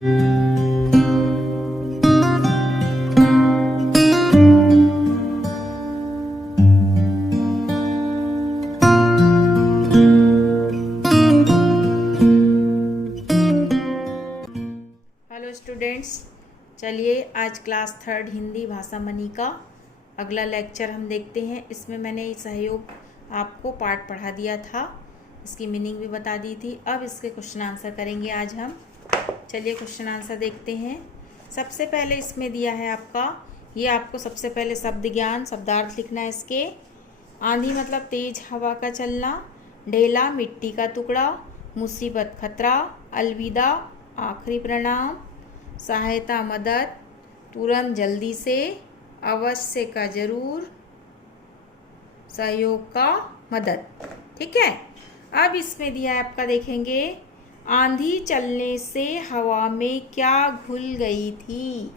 Hello students, चलिए आज class 3 Hindi भाषा मनी का अगला लेक्चर हम देखते हैं। इसमें मैंने सहयोग आपको पार्ट पढ़ा दिया था, इसकी मीनिंग भी बता दी थी। अब इसके क्वेश्चन आंसर करेंगे आज हम। चलिए क्वेश्चन आंसर देखते हैं। सबसे पहले इसमें दिया है आपको सबसे पहले शब्द ज्ञान, शब्दार्थ लिखना है इसके। आंधी मतलब तेज हवा का चलना, ढेला मिट्टी का टुकड़ा, मुसीबत खतरा, अलविदा आखिरी प्रणाम, सहायता मदद, तुरंत जल्दी से, अवश्य का जरूर, सहयोग का मदद। ठीक है। अब इसमें दिया है आपका, देखेंगे, आंधी चलने से हवा में क्या घुल गई थी।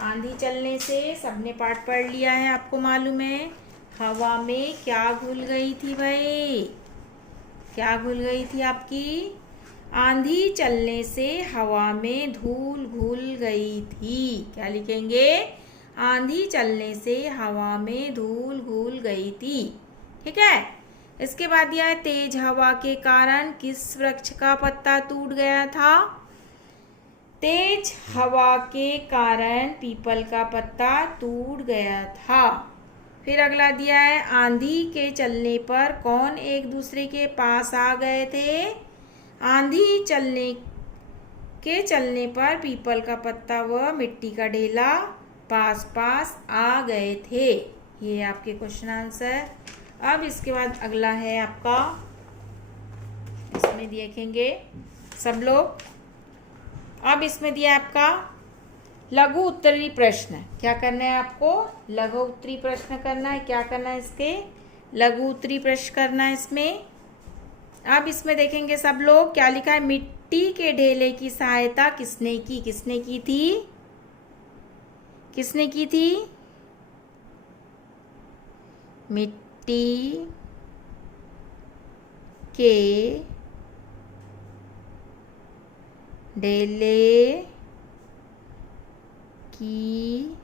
आंधी चलने से सबने पाठ पढ़ लिया है, आपको मालूम है। हवा में क्या घुल गई थी भाई? क्या घुल गई थी आपकी? आंधी चलने से हवा में धूल घुल गई थी। क्या लिखेंगे? आंधी चलने से हवा में धूल घुल गई थी। ठीक है। इसके बाद दिया है, तेज हवा के कारण किस वृक्ष का पत्ता टूट गया था। तेज हवा के कारण पीपल का पत्ता टूट गया था। फिर अगला दिया है, आंधी के चलने पर कौन एक दूसरे के पास आ गए थे। आंधी चलने पर पीपल का पत्ता व मिट्टी का ढेला पास पास आ गए थे। ये आपके क्वेश्चन आंसर। अब इसके बाद अगला है आपका, इसमें देखेंगे सब लोग। अब इसमें दिया आपका लघु उत्तरी प्रश्न। क्या करना है आपको? लघु उत्तरी प्रश्न करना है। क्या करना है इसके? लघु उत्तरी प्रश्न करना है इसमें। अब इसमें देखेंगे सब लोग, क्या लिखा है, मिट्टी के ढेले की सहायता किसने की? किसने की थी? किसने की थी? मिट्टी के ढेले की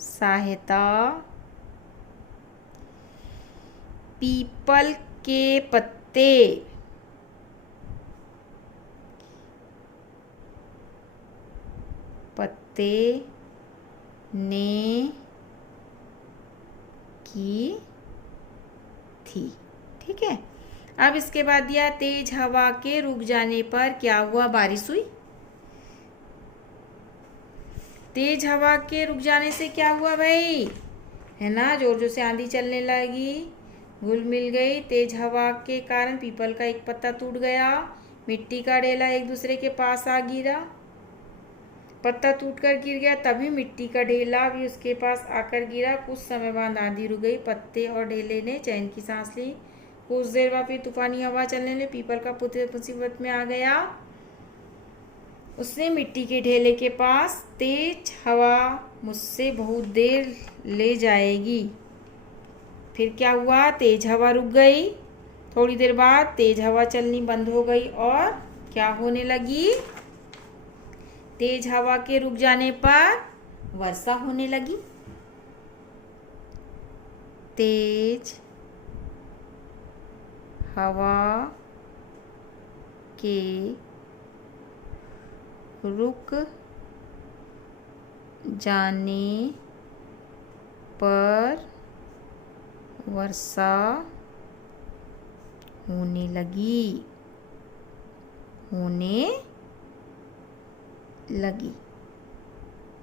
सहायता पीपल के पत्ते ने की थी। ठीक है। अब इसके बाद दिया, तेज हवा के रुक जाने पर क्या हुआ? बारिश हुई। तेज हवा के रुक जाने से क्या हुआ भाई? है ना, जोर जोर से आंधी चलने लगी, घुल मिल गई। तेज हवा के कारण पीपल का एक पत्ता टूट गया, मिट्टी का ढेला एक दूसरे के पास आ गिरा, पत्ता टूटकर गिर गया, तभी मिट्टी का ढेला भी उसके पास आकर गिरा। कुछ समय बाद आंधी रुक गई, पत्ते और ढेले ने चैन की सांस ली। कुछ देर बाद फिर तूफानी हवा चलने लगी, पीपल का पुत्र मुसीबत में आ गया। उसने मिट्टी के ढेले के पास, तेज हवा मुझसे बहुत देर ले जाएगी। फिर क्या हुआ? तेज हवा रुक गई। थोड़ी देर बाद तेज हवा चलनी बंद हो गई और क्या होने लगी? तेज हवा के रुक जाने पर वर्षा होने लगी। तेज हवा के रुक जाने पर वर्षा होने लगी।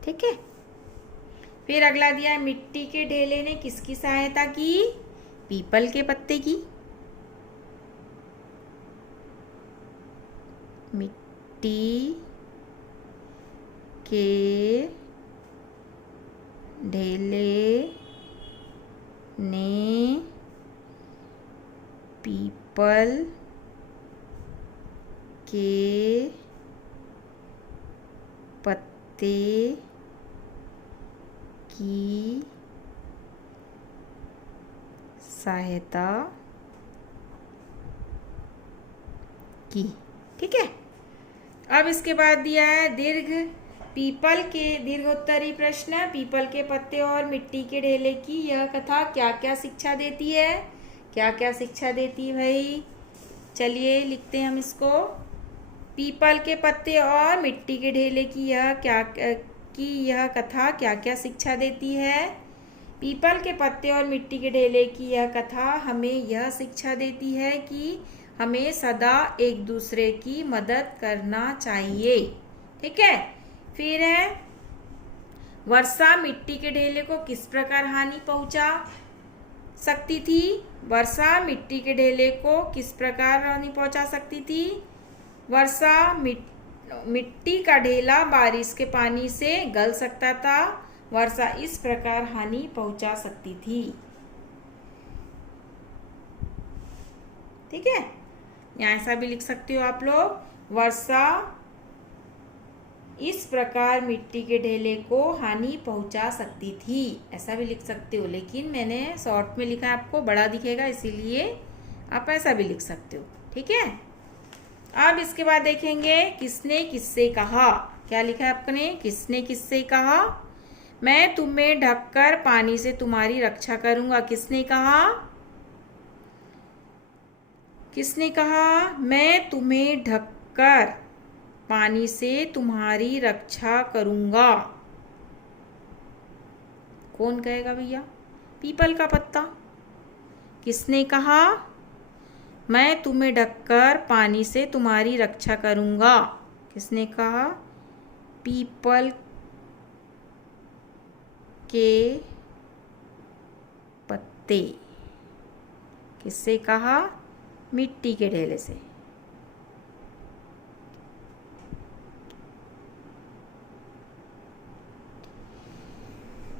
ठीक है। फिर अगला दिया है, मिट्टी के ढेले ने किसकी सहायता की? पीपल के पत्ते की। मिट्टी के ढेले ने पीपल के पत्ते की सहायता की। ठीक है। अब इसके बाद दिया है दीर्घ पीपल के दीर्घोत्तरी प्रश्न, पीपल के पत्ते और मिट्टी के ढेले की यह कथा क्या क्या शिक्षा देती है? क्या क्या शिक्षा देती है भाई? चलिए लिखते हैं हम इसको। पीपल के पत्ते और मिट्टी के ढेले की यह कथा क्या क्या शिक्षा देती है? पीपल के पत्ते और मिट्टी के ढेले की यह कथा हमें यह शिक्षा देती है कि हमें सदा एक दूसरे की मदद करना चाहिए। ठीक है। फिर है वर्षा मिट्टी के ढेले को किस प्रकार हानि पहुंचा सकती थी? वर्षा मिट्टी के ढेले को किस प्रकार हानि पहुंचा सकती थी? वर्षा मिट्टी का ढेला बारिश के पानी से गल सकता था। वर्षा इस प्रकार हानि पहुंचा सकती थी। ठीक है। यहाँ ऐसा भी लिख सकते हो आप लोग, वर्षा इस प्रकार मिट्टी के ढेले को हानि पहुंचा सकती थी, ऐसा भी लिख सकते हो। लेकिन मैंने शॉर्ट में लिखा है, आपको बड़ा दिखेगा इसीलिए आप ऐसा भी लिख सकते हो। ठीक है। अब इसके बाद देखेंगे किसने किससे कहा। क्या लिखा है आपने? किसने किससे कहा? मैं तुम्हें ढककर पानी से तुम्हारी रक्षा करूंगा। किसने कहा? किसने कहा? मैं तुम्हें ढककर पानी से तुम्हारी रक्षा करूंगा। कौन कहेगा भैया? पीपल का पत्ता। किसने कहा? मैं तुम्हें ढककर पानी से तुम्हारी रक्षा करूंगा। किसने कहा? पीपल के पत्ते। किससे कहा? मिट्टी के ढेले से।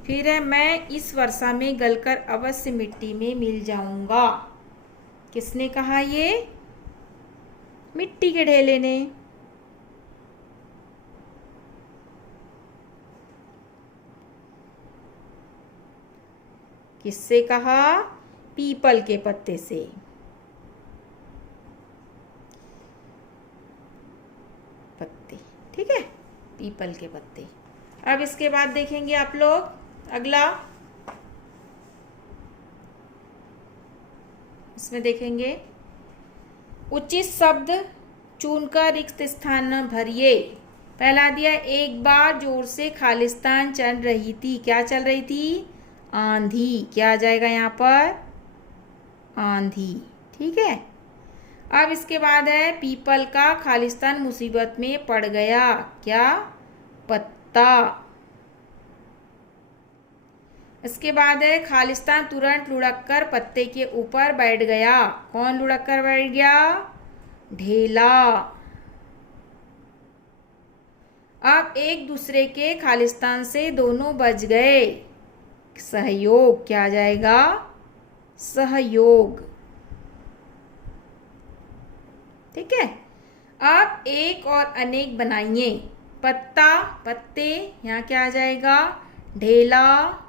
फिर है मैं इस वर्षा में गलकर अवश्य मिट्टी में मिल जाऊंगा। किसने कहा? ये मिट्टी के ढेले ने। किससे कहा? पीपल के पत्ते से। पत्ते। ठीक है, पीपल के पत्ते। अब इसके बाद देखेंगे आप लोग अगला, इसमें देखेंगे उचित शब्द चुनकर रिक्त स्थान न भरिए। पहला दिया, एक बार जोर से खालिस्तान चल रही थी। क्या चल रही थी? आंधी। क्या आ जाएगा यहाँ पर? आंधी। ठीक है। अब इसके बाद है पीपल का खालिस्तान मुसीबत में पड़ गया। क्या? पत्ता। इसके बाद है खालिस्तान तुरंत लुढ़क कर पत्ते के ऊपर बैठ गया। कौन लुढ़क कर बैठ गया? ढेला। अब एक दूसरे के खालिस्तान से दोनों बच गए। सहयोग। क्या आ जाएगा? सहयोग। ठीक है। अब एक और अनेक बनाइए। पत्ता, पत्ते, यहाँ क्या आ जाएगा? ढेला,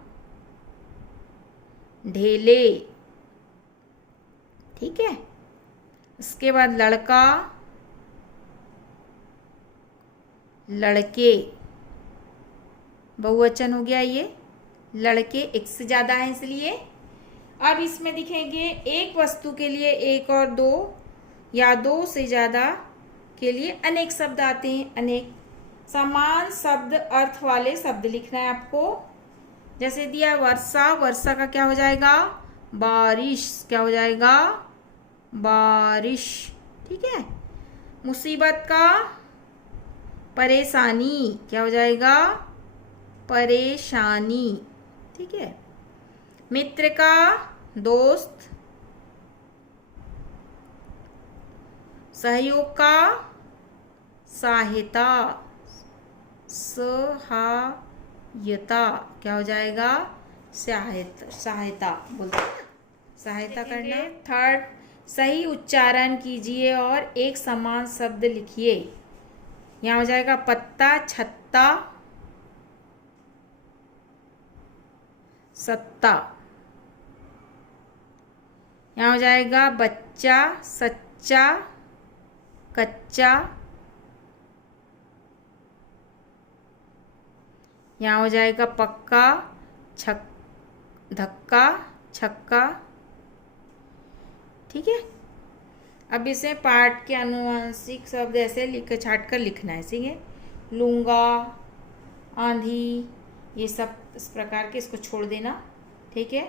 ढेले। ठीक है। इसके बाद लड़का, लड़के। बहुवचन हो गया ये। लड़के एक से ज़्यादा है इसलिए। अब इसमें दिखेंगे एक वस्तु के लिए एक और दो या दो से ज़्यादा के लिए अनेक शब्द आते हैं। अनेक समान शब्द अर्थ वाले शब्द लिखना है आपको। जैसे दिया वर्षा, वर्षा का क्या हो जाएगा? बारिश। क्या हो जाएगा? बारिश। ठीक है। मुसीबत का परेशानी। क्या हो जाएगा? परेशानी। ठीक है। मित्र का दोस्त। सहयोग का सहायता। सहायता। क्या हो जाएगा? सहायता। सहायता बोलते हैं, सहायता करना। थर्ड, सही उच्चारण कीजिए और एक समान शब्द लिखिए। यहाँ हो जाएगा पत्ता, छत्ता, सत्ता। यहाँ हो जाएगा बच्चा, सच्चा, कच्चा, यहाँ हो जाएगा पक्का, धक्का, छक्का। ठीक है, अब इसे पाठ के अनुवांशिक शब्द ऐसे लिख छाट कर लिखना है। सीखे, लूंगा, आंधी, ये सब इस प्रकार के, इसको छोड़ देना। ठीक है।